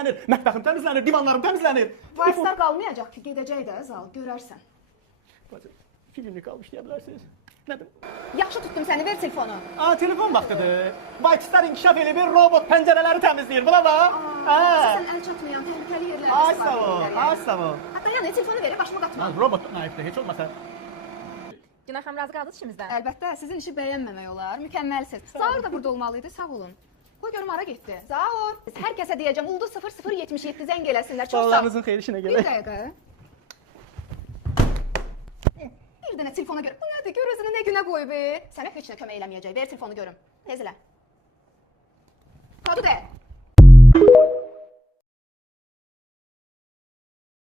təmizlənir, mətbəxim təmizlənir, divanlarım təmizlənir. Vayslar qalmayacaq ki, gedəcək də Zal, görərsən. Bacım, filmini qalmış deyə bilərsiniz. Nədir? Yaxşı tutdum səni, ver telefonu. Telefon vaxtıdır. Vayslar inkişaf elə bir robot pəncərələri təmizləyir, buna bax. Sən əl çatmayan təhlükəli yerlərdə Ay sağ ol, ay sağ ol. Hatta yəni telefonu verir, başıma qatma. Robot naibdir, heç olmasa. Günay xanım razı qaldınız işimizdən? Əlbəttə, sizin işi bəyənməmək olar, mükəmməlsiniz. Zaur da burada olmalıydı, sağ olun. Qoy görüm hara getdi. Zaur, hər kəsə deyəcəm, ulduz 0077 zəng eləsinlər, çox sağ ol. Allahınızın xeyri işinə Bir gəlir. dəqiqə. Bir dənə telefona görə. Bu nədir? Gör özünü nə günə qoyub. Sənə heç nə kömək eləməyəcək. Ver telefonu görüm. Tez elə. Kodu de.